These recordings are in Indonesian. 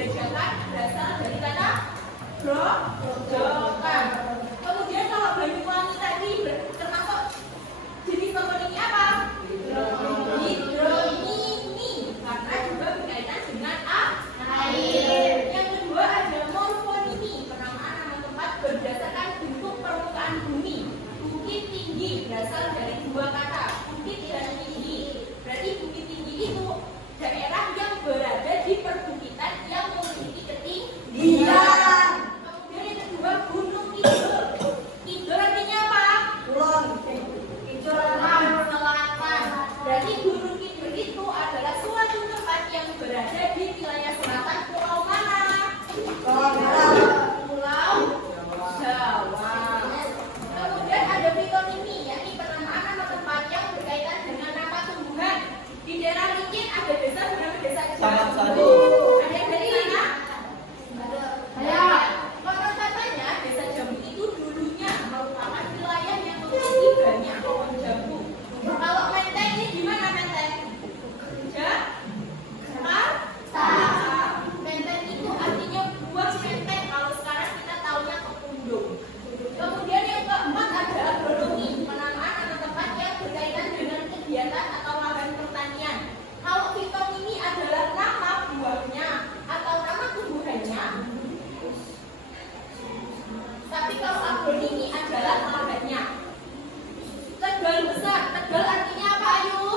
Grojogan berasal dari kata grojogan. Kemudian kalau Banyuwangi tadi termasuk jenis toponimi apa? Hidronimi, karena juga berkaitan dengan air. Yang kedua ada morfonimi, penamaan nama tempat berdasarkan bentuk permukaan bumi. Bukit Tinggi berasal dari dua kata, bukit dan tinggi. Berarti bukit tinggi itu daerah yang berada di perbukitan yang memiliki ketinggian. Kemudian yang kedua Gunung Kidul. Kidul artinya apa? Kulon. Kidul selatan. Berarti Gunung Kidul itu adalah suatu tempat yang berada di wilayah selatan pulau mana? Pulau Jawa. Kemudian ada fitonimi, yakni penamaan nama tempat yang berkaitan dengan nama tumbuhan. Di daerah Licin ada desa bernama Desa Jambu. Ada yang dari mana? Ada. Konon katanya Desa Jambu itu dulunya merupakan wilayah yang memiliki banyak pohon jambu. Kalau Menteng ini di mana Menteng? Jakarta. Menteng itu artinya buah menteng. Kalau sekarang kita taunya kepundung. Kemudian yang keempat ada agronomi, penamaan nama tempat yang berkaitan dengan kegiatan atau lahan pertanian. Kalau fitonimi adalah nama buahnya atau nama tumbuhannya. Tapi kalau agronomi adalah lahannya. Tegal besar, tegal artinya apa Ayu?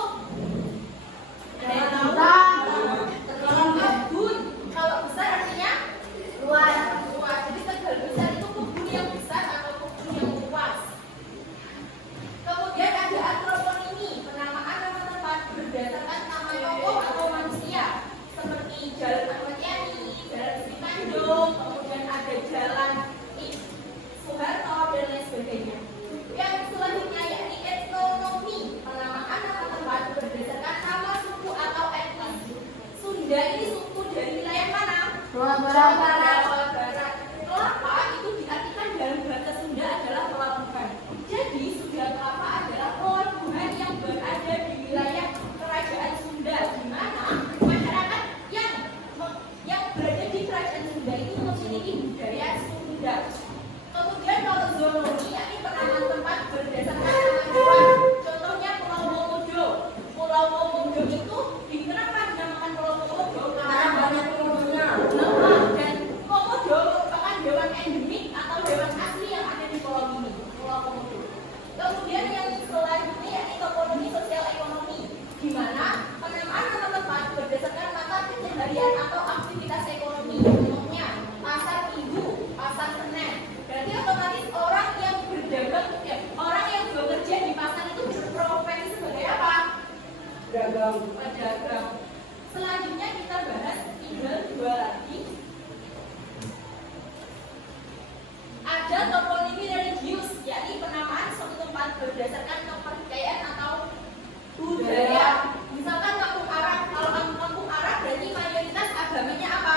Kebun. Kalau besar artinya luas. Jadi tegal besar itu kebun yang besar atau kebun yang luas. Kemudian ada antroponimi, penamaan nama tempat berdasarkan nama tokoh atau manusia, seperti Jalan Ahmad Yani, Jalan Sri Tanjung, kemudian ada Jalan Soeharto dan lain sebagainya. Yang selanjutnya yakni etnonomi, penamaan nama tempat berdasarkan nama suku atau etnis. Sunda ini suku dari wilayah mana? Jawa Barat. Kelapa itu diartikan dalam bahasa Sunda adalah pelabuhan. Jadi Sunda Kelapa adalah pelabuhan yang berada di wilayah kerajaan Sunda, di mana masyarakat yang berada di kerajaan Sunda itu memiliki budaya Sunda. Kemudian kalau zoonomi, yakni penamaan tempat berdasarkan nama hewan. Contohnya Pulau Komodo. Pulau Komodo itu kenapa dinamakan Pulau Komodo? Karena banyak komodonya. Dan komodo merupakan hewan endemik atau hewan asli yang ada di pulau ini, Pulau Komodo. Kemudian yang selanjutnya yakni toponomi sosial ekonomi, di mana penamaan nama tempat berdasarkan mata pencaharian atau aktivitas ekonomi. Contohnya pasar Minggu, pasar Senen. Berarti otomatis orang yang berdagang, orang yang bekerja di pasar itu berprofesi sebagai apa? Pedagang. Selanjutnya kita bahas tinggal dua lagi. Ada toponimi religius, yakni penamaan suatu tempat berdasarkan kepercayaan atau budaya. Misalkan kampung Arab. Kalau kampung Arab berarti mayoritas agamanya apa?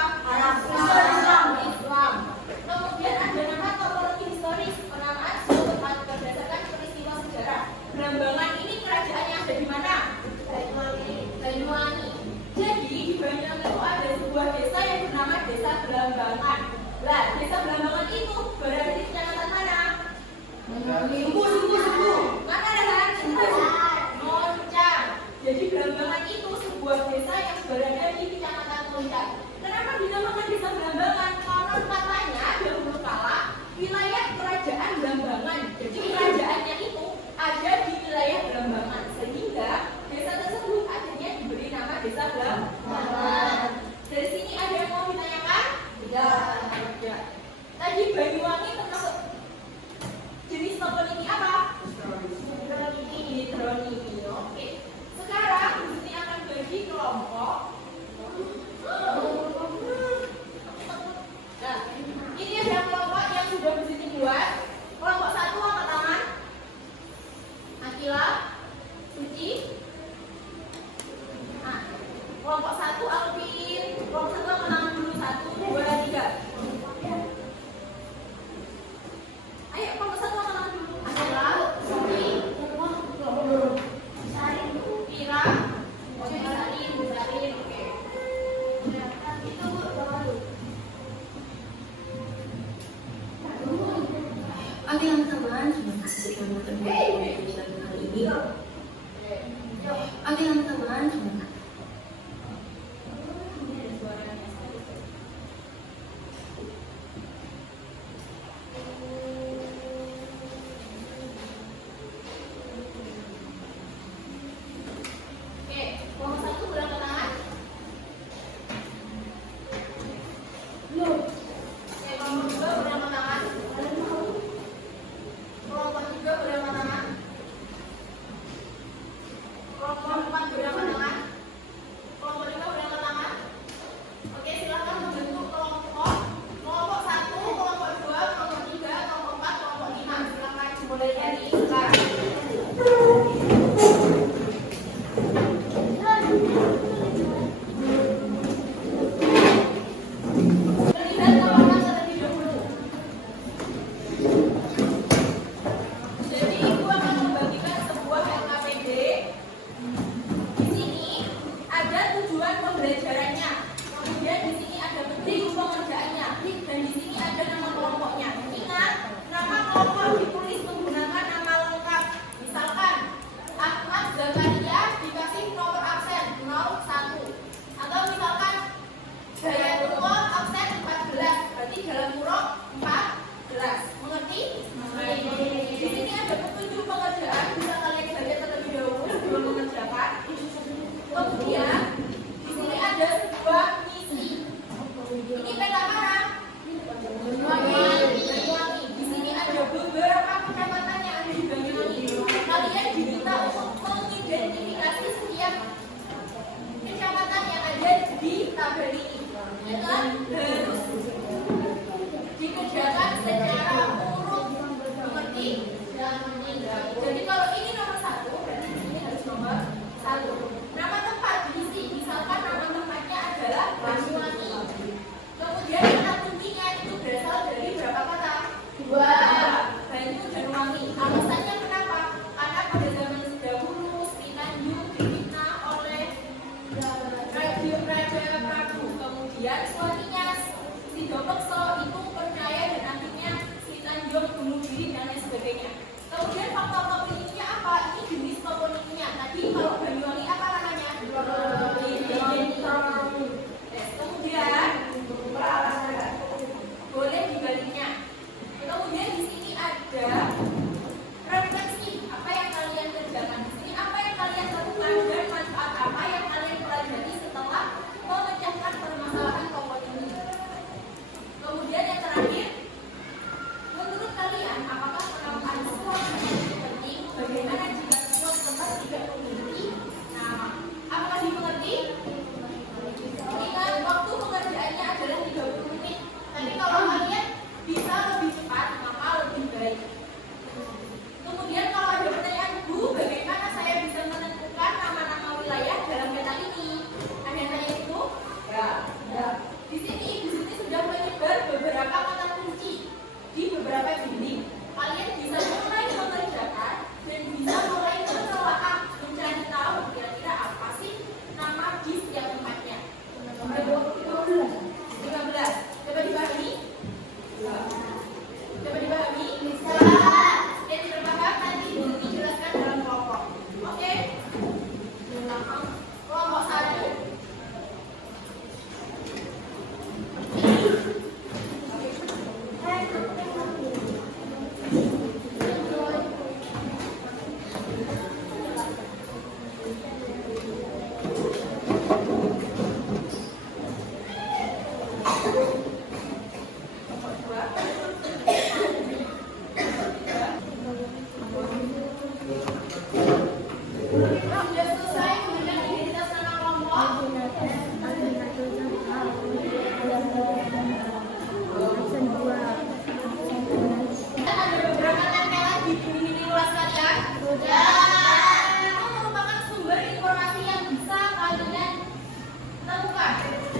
Islam. Kemudian ada nama toponimi historis, penamaan suatu tempat berdasarkan peristiwa sejarah. Blambangan ini kerajaan yang ada di mana? Banyuwangi. Jadi di Banyuwangi itu ada sebuah desa yang bernama Desa Blambangan. Lah, Desa Blambangan itu berada di kecamatan mana? Sumbu. Mana ada Moncang. Jadi Blambangan itu sebuah desa yang berada di kecamatan Moncang. Kenapa dinamakan Desa Blambangan? Konon katanya dahulu kala wilayah kerajaan Blambangan. Jadi kerajaannya itu ada di wilayah Blambangan, sehingga desa tersebut akhirnya diberi nama Desa Blambangan. Dari sini ada yang mau ditanyakan? Tidak. Tadi Banyuwangi termasuk jenis toponimi apa? Hidronimi. Oke. Sekarang di sini akan bagi kelompok. Nah, ini ada kelompok yang sudah bisa buat. Kelompok satu angkat tangan. Akila, Suci. Nah, kelompok satu Alvin. Kelompok satu angkat tangan dulu. 1, 2, 3. Oke teman-teman, terima kasih telah menonton video kali ini. Oke teman-teman, terima kasih.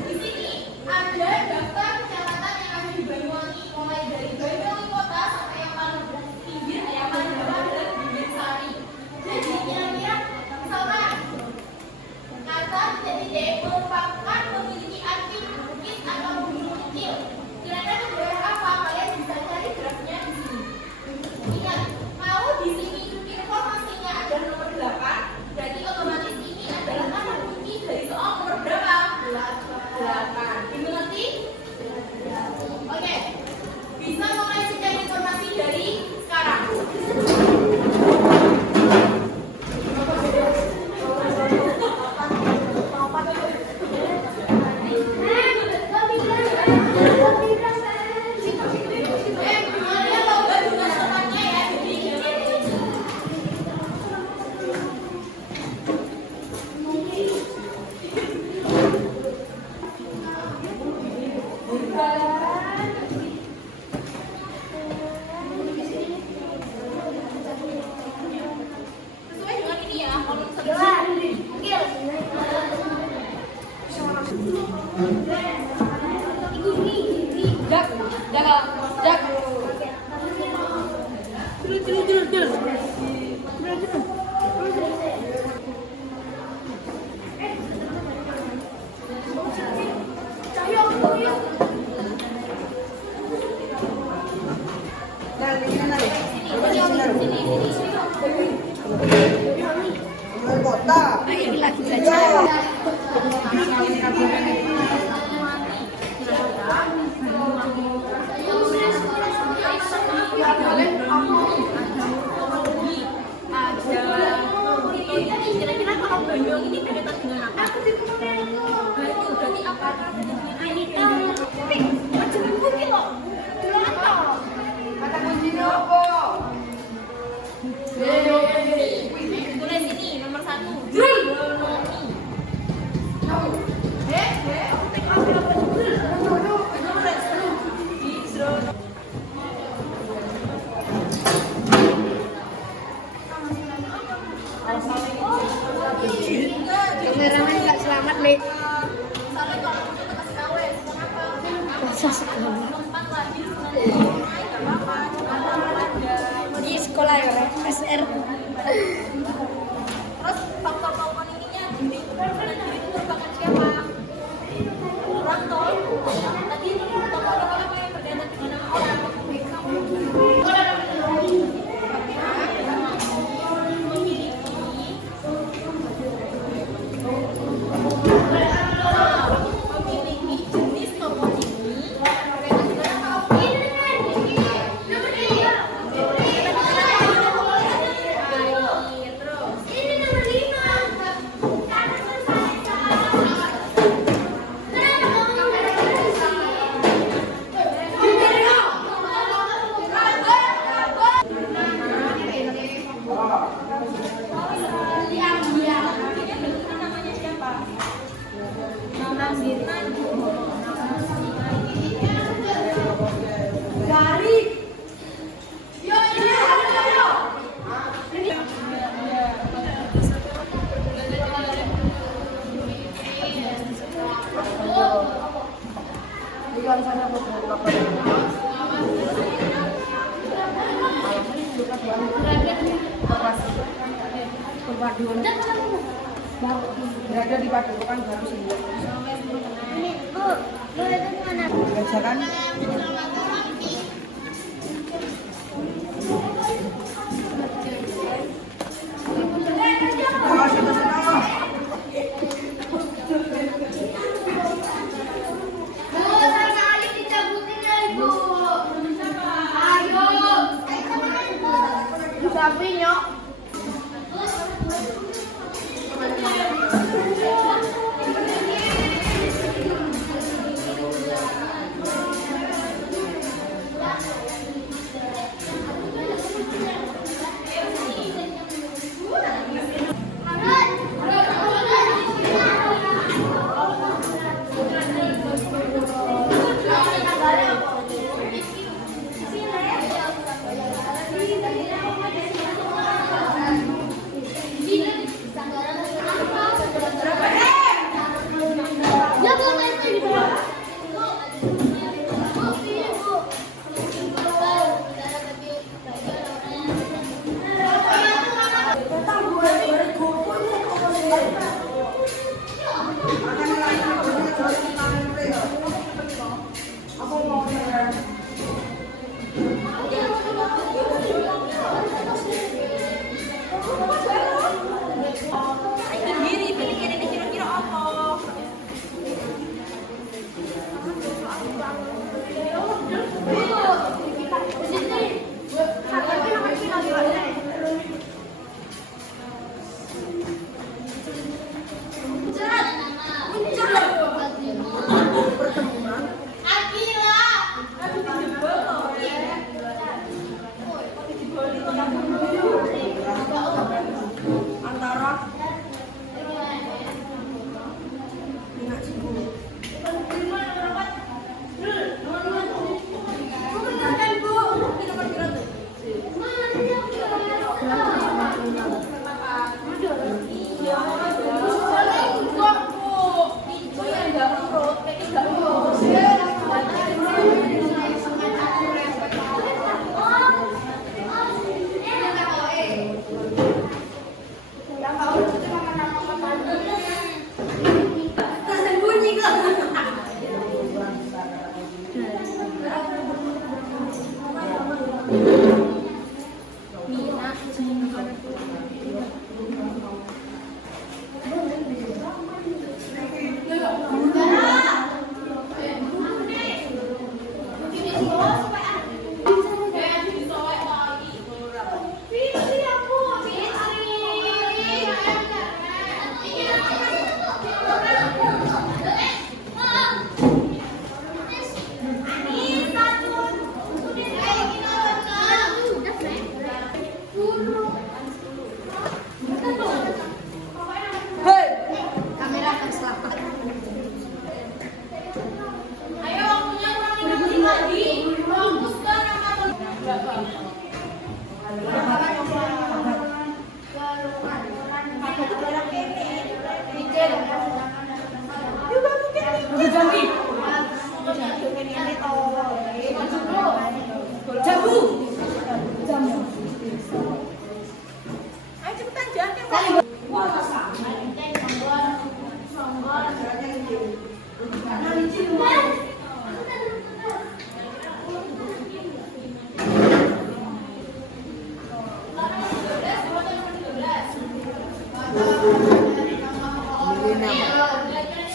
Di sini ada daftar Sesuai dengan ini ya, kolom sebelah. Jak, jaga, jak. Ini lagi belajar. Kira-kira kalau Banyuwangi ini berkaitan dengan apa? Banyu, berarti apa? Ini macam buku loh. Kata kuncinya apa? Tulis ini nomor 1. Geonomi. Kameramen nggak selamat, Le. Sampai kalau udah kasih tahu ya, kenapa? Masa sekolah? Lompat lagi, nggak apa-apa. Di sekolah ya, Re? SR. Terus faktor ininya diri itu merupakan siapa? Orang toh. Tadi tokoh apa yang berkaitan dengan orang? Memiliki jenis tokoh ini berkaitan dengan apa? Berada di Padepokan Baru Sendiri. Ini, Bu. Bu, itu mana? Berdasarkan Kamera akan selamat. Ayo waktunya kurang 5 menit lagi. Fokus ke nama Jamu. Ayo cepetan jangan.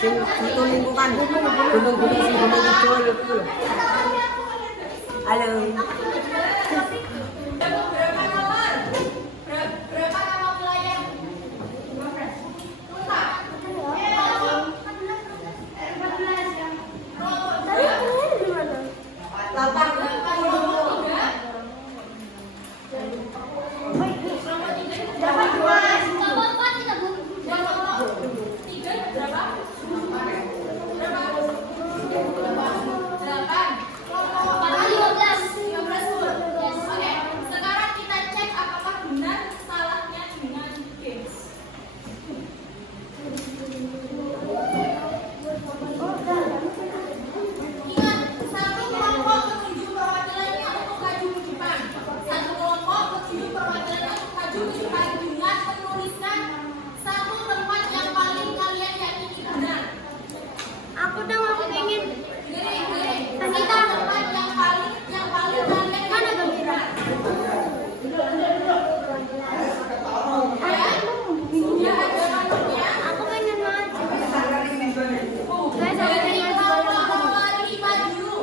Sing itu lingkungan gunung-gunung sing gunung kidul itu lho. Halo. Berapa nomor? Berapa nama wilayah? Sekarang kita cek apakah benar salahnya dengan games. Ingat, satu kelompok ketujuh perwakilannya untuk maju ke depan. Satu kelompok ketujuh perwakilannya untuk maju ke depan dengan menuliskan satu tempat yang paling kalian yakini benar. Aku pengen Gini. Satu tempat yang paling kalian yakini benar. Ya, ada manutnya. aku pengen maju. Dari kelompok nomor 5 dulu.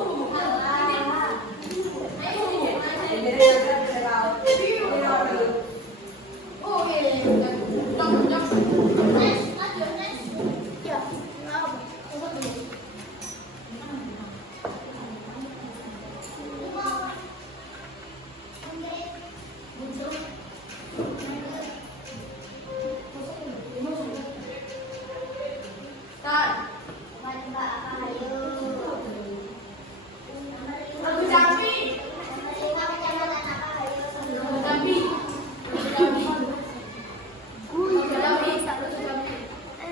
Abu Jambi.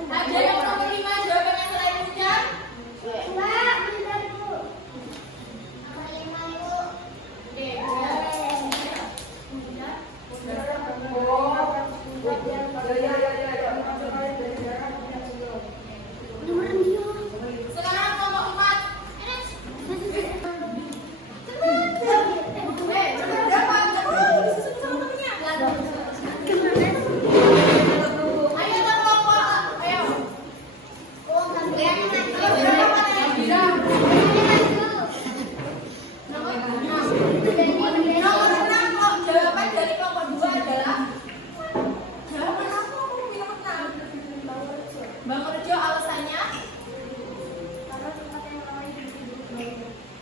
Ada yang nomor 5 jawabannya selain hujan? Sekarang kelompok 4. Ayo kelompok. Ayo. Nomor 6 kok jawaban dari kelompok 2 adalah jawaban apa? Nomor 6. Bangun alasannya?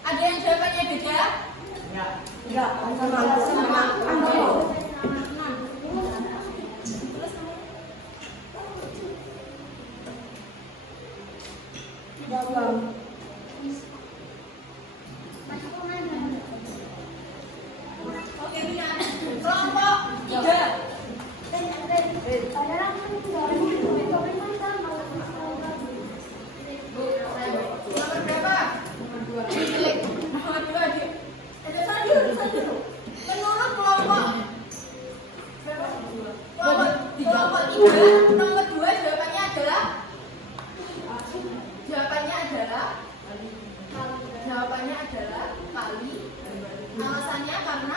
Ada yang jawabannya beda? Enggak, sama. Oke, benar. Kelompok 3. Nomor berapa? Nomor 2. Satu. Menurut kelompok kelompok 3, nomor 2 jawabannya adalah kali. Alasannya karena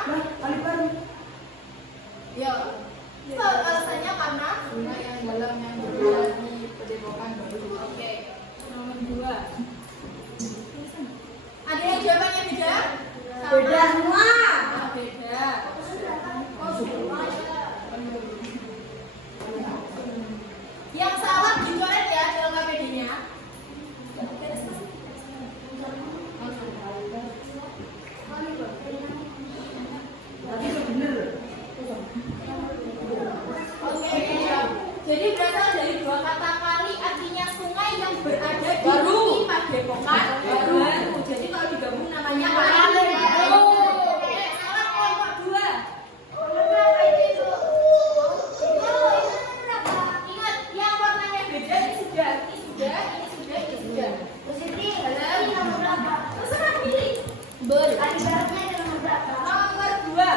Ya. Alasannya karena Sungai yang dalam yang berjalan di Padepokan Baru. oke. Nomor 2. Ada yang jawabannya beda? Beda semua. Ah, beda. Yang salah dicoret ya dalam KPD-nya. Tapi itu bener. Oke. Jadi berasal dari dua kata kali artinya sungai yang berada di Padepokan Baru. Jadi kalau digabung namanya kali baru. Oke, salah kelompok 2. Ingat yang warnanya beda ini sudah. Terserah pilih. Nomor 2.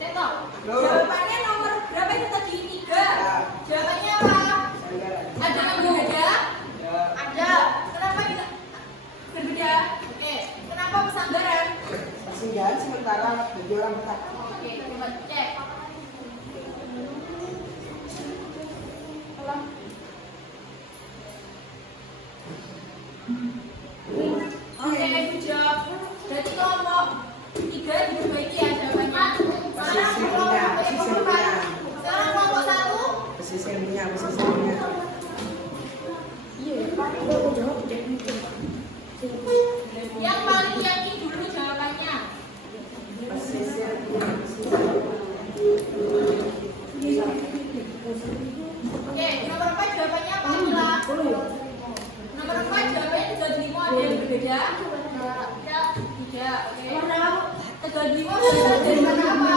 Seto. Jawabannya nomor berapa itu tadi? 3. Jawabannya apa? Ada yang berbeda? Ada. Kenapa berbeda? Oke. Kenapa pesanggaran? Persinggahan sementara bagi orang betah. Oke, coba cek. Oke, good job. Berarti kelompok 3 diperbaiki ya jawabannya. Sekarang kelompok 1. Pesisirnya. Yang paling yakin dulu jawabannya. Oke, nomor 4 jawabannya apa, Mila? Nomor 4 jawabannya 35, ada yang berbeda? Tidak. Oke. 35 berasal dari mana apa?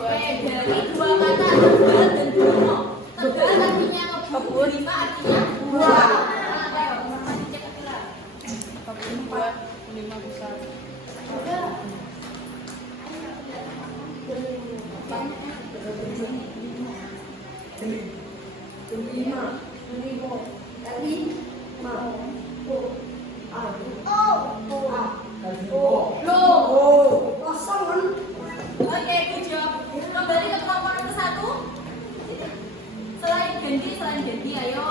Oke, dari dua kata tegal dan duno. Tegal artinya ngebun, lima artinya buah. Ayo, masih cek Mila. 5 besar. Oke, good job. Kembali ke kelompok nomor 1. Selain ganti, ayo.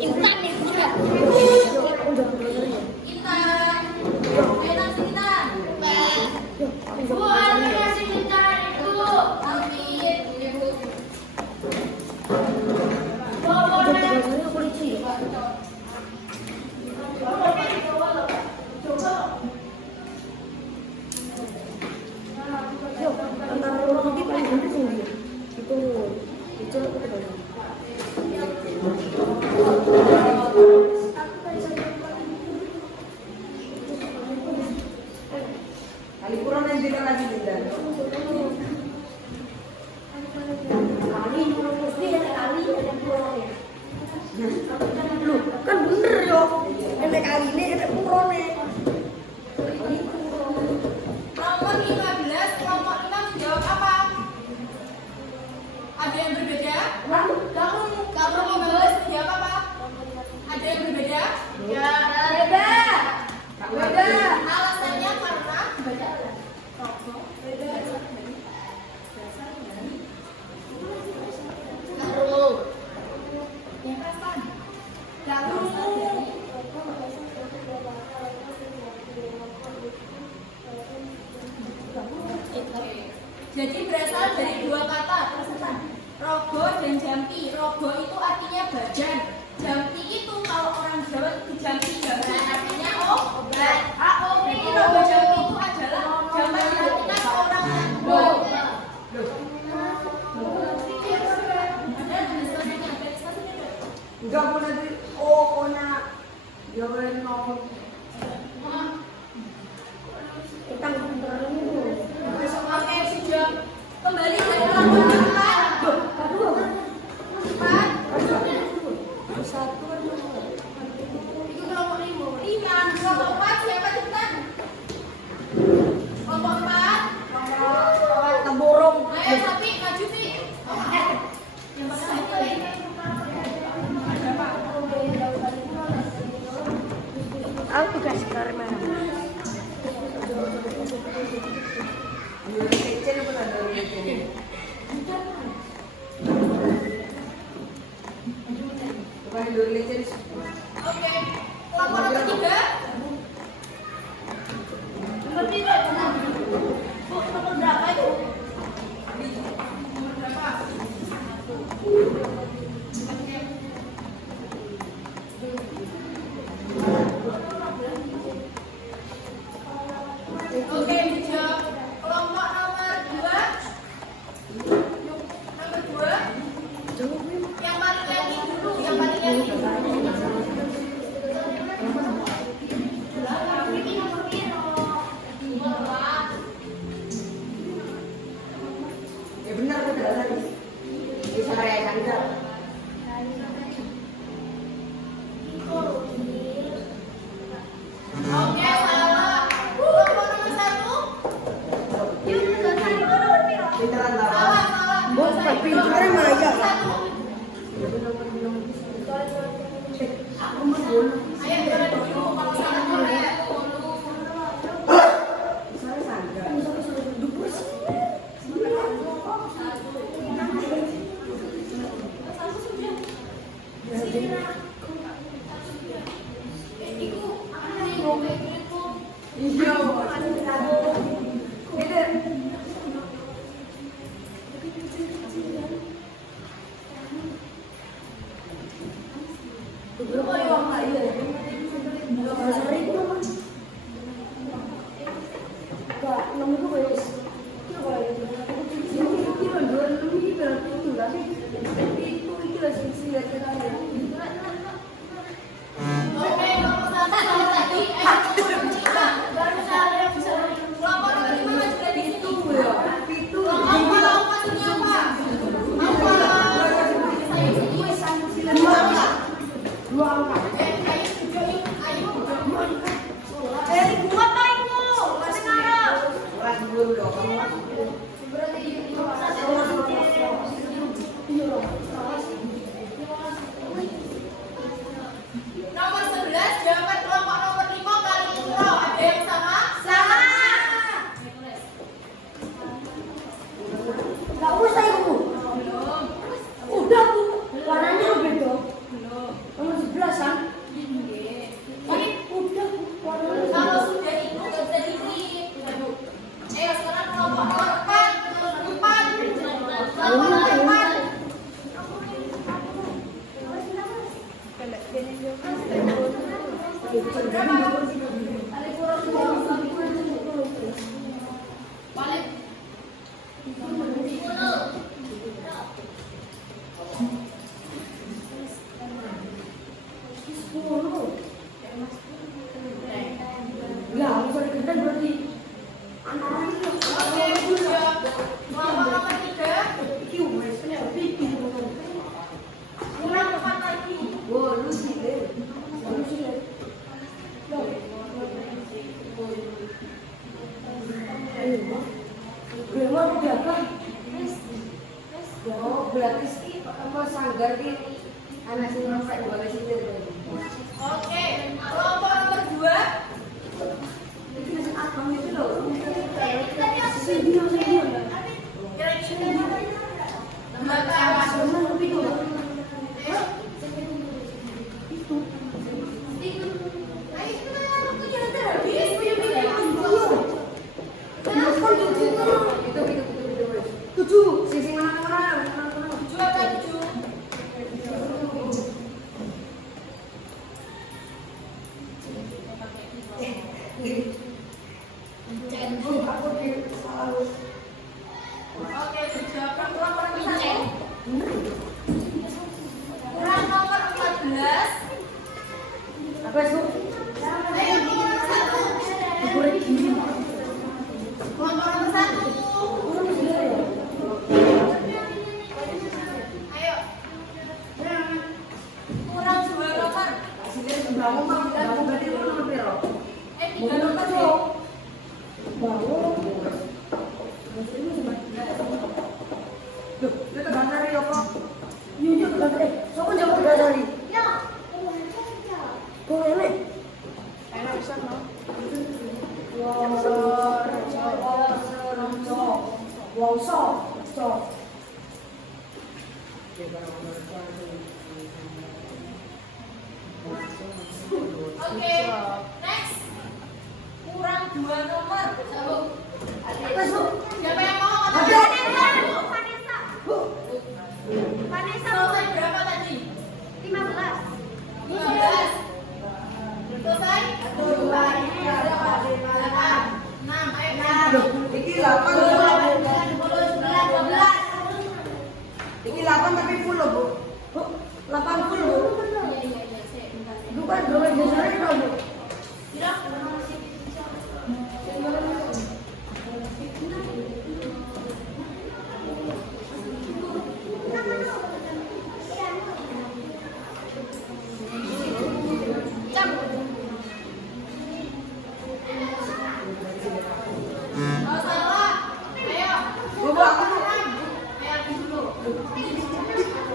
Intan. Ayo langsung Intan. Kali kurang nanti lagi tidak. Loh, kan bener yo. Enek kali ini enek purone. Nomor 15, kelompok 5 menjawab apa? Ada yang berbeda? Kelompok 15 menjawab apa? Ada yang berbeda? Ya, beda. Alasannya karena jadi berasal dari dua kata, rogo dan jampi. Rogo itu artinya badan. Jampi itu kalau orang Jawa itu jampi artinya obat. Jadi rogo jampi itu adalah gambar artinya seorang rogo. Enggak mau nanti ona jawaban nomor. Kita Oke, sudah kembali dari kelompok 4. Itu kelompok 5. Kelompok 4 siapa cepetan? Kelompok 4. Temborong. Ayo Sapi, maju sih. Yang mana ini? dulu licin. Oke. Kelompok nomor 3. Nomor 3 benar. Bu, nomor berapa itu? Nomor berapa? Oke, dijawab. Kelompok nomor 2. Nomor 2. Yang paling yakin dulu, yang paling yakin. Ya benar aku tidak tadi. Bisa rayakan enggak? Oke, salah. Kelompok nomor 1. Pinteran lah. Salah, salah. Buat pintarnya Maya. Aku mau dulu. Ayo jalan dulu, kalau salah boleh. Saya sangka. Iya. Oke, nomor 1 salah tadi. Nomor 5. Baru salah yang bisa. Kelompok nomor 5 masih ada di situ. Kelompok maksudnya apa? Apa? Dua angka. Ayo tunjuk, ayo. Buat tahu, sekarang. Kelas dulu dong. Nomor 11 jawaban kelompok nomor 5 kali umroh. Ada yang sama? Sama. Gak usah ibu. Belum. Udah bu, warnanya beda. Belum. Nomor 11 kan? Ini Udah bu, warnanya. kalau sudah itu nggak bisa diklik. Ayo sekarang kelompok nomor 4. Kelompok nomor 4. Balik. Ya, bisa dikejar berarti. Oke, siap. Kelompok nomor 3. Kurang 4 lagi. Oh, lu sih deh. Memang berapa? Oh, berarti sih apa sanggar di anak sini sampai dua di sini. Oke, kelompok nomor 2. Itu loh. Kira-kira lembaga apa? Ayo. Ayo, kita waktunya udah habis. Tujuh. Sisi mana? 7 atau 7? Oke, jawaban kelompok nomor 1. Kurang nomor 14. Apa itu? Ayo, nomor 1. Kelompok nomor 1. Ayo. Kurang 2 nomor. Bangun berarti itu nomor berapa? 3 nomor dong. Bangun. Loh, itu Tegasari ya, Pak? Iya, Tegasari. Siapa jago Tegasari? Ya. Kok enak? Enak bisa, no? Wongso. Oke, next. Kurang 2 nomor. Apa Bu? Siapa yang mau? Ada. Vanessa. Bu. Vanessa selesai berapa tadi? 15. 15. Selesai? 2, 3, 4, 5, 6. Ayo. Iki 8 Iki 8 tapi full loh, Bu. Bu, 80 Bu. Bukan berapa dasarnya berapa Bu? Kalau salah, ayo. Bu, aku Ayo dulu.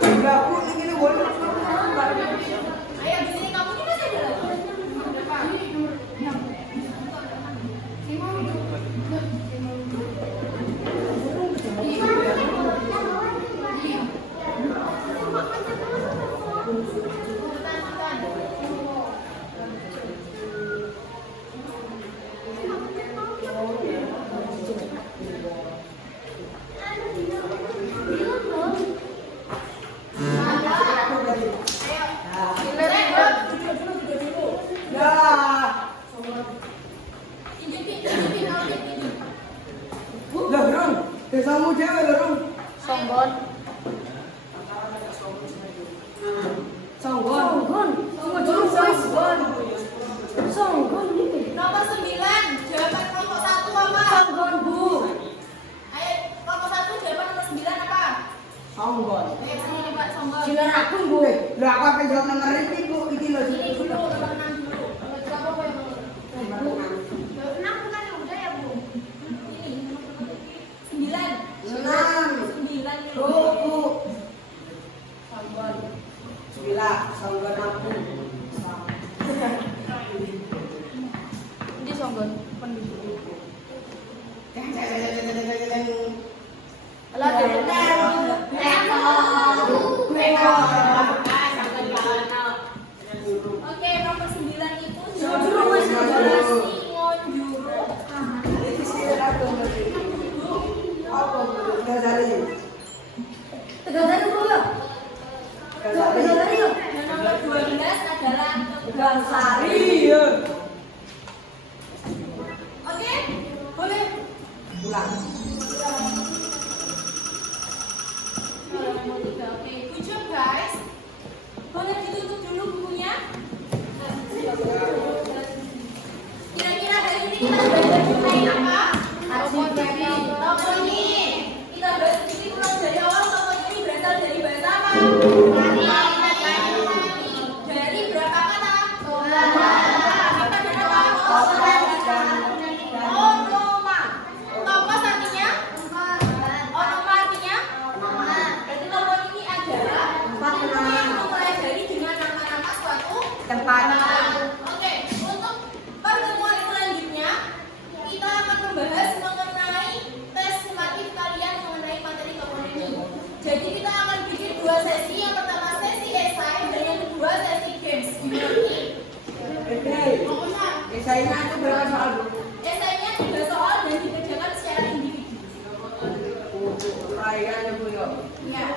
enggak, Bu, ini boleh. Ayo di sini kamu ini masih ada lagi. Berapa? Lah, Ron, desamu cewek, Ron. Songgon. Songgon. Songgon ini. Nomor 9, jawaban kelompok 1 apa? Songgon Bu. Ayo, kelompok 1 jawaban nomor 9 apa? Songgon. Ayo sini Pak Sombong. Sinar aku Bu. Lah, aku akan jawab nomor ini, Bu. Iki loh. Ini dulu nomor 6 dulu. Nomor berapa apa yang nomor? Nomor 6 bukan yang udah ya Bu? Ini nomor berapa tadi? 9. 6. 9 nih. Bu, Bu. Songgon. 9, Songgon aku. Ini Songgon. Oke, nomor 9 itu Juru, wes, juru. ngonjuru. Iki sih aku ngerti. Apa, Bu? Gazali. Tegasari Bu ya. Gazali. Tegasari yuk. Dan nomor 12 adalah Gazali. Iya. Oke, boleh. Pulang. Oke, good job guys. Boleh ditutup dulu bukunya. Kira-kira hari ini kita belajar mengenai apa? Tokoh ini. Kita bahas ini mulai dari awal. Tokoh ini berasal dari bahasa apa? Dari berapa kata? Kata dan apa? Onoma. Topos artinya? Onoma artinya? Berarti tokoh ini adalah yang mempelajari dengan nama-nama suatu Tempat. Oke, untuk pertemuan selanjutnya kita akan membahas mengenai tes sumatif kalian mengenai materi toponomi. Jadi kita akan bikin 2 sesi. Yang pertama sesi esai dan yang kedua sesi games. Esainya itu berapa soal, Bu? Esainya 3 soal dan dikerjakan secara individu. Kayaknya, Bu, ya. Ya.